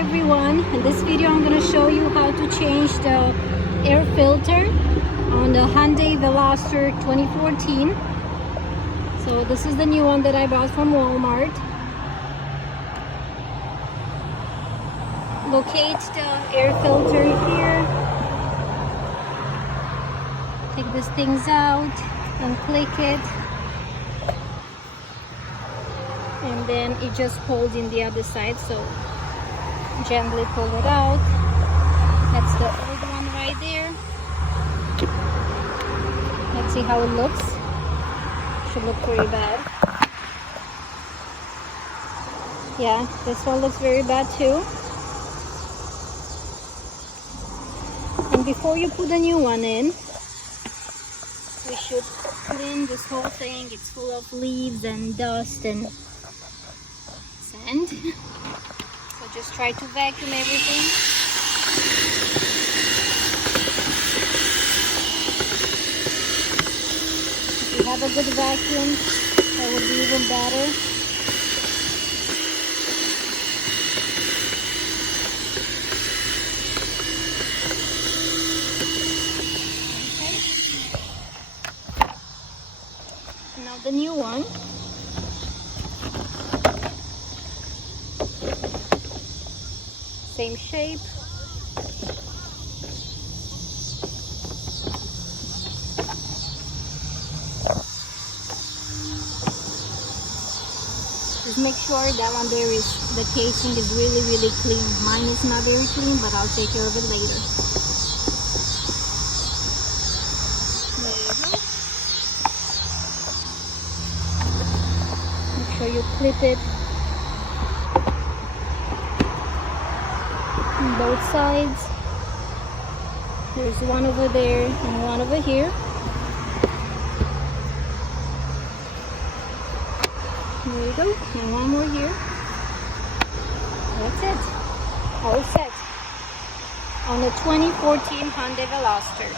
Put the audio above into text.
everyone. In this video I'm going to show you how to change the air filter on the Hyundai Veloster 2014. So this is the new one that I bought from Walmart. Locate the air filter here. Take these things out and click it. And then it just pulls in the other side, so gently pull it out. That's the old one right there. Let's see how it looks. Should look pretty bad. Yeah, this one looks very bad too. And before you put the new one in, we should clean this whole thing. It's full of leaves and dust and sand. So just try to vacuum everything. If you have a good vacuum, that would be even better. Okay. Now the new one. Same shape. Just make sure that one there is, the casing is really clean. Mine is not very clean, but I'll take care of it later. There you go. Make sure you clip it on both sides. There's one over there and one over here. There you go, and one more here. That's it. All set on the 2014 Hyundai Veloster.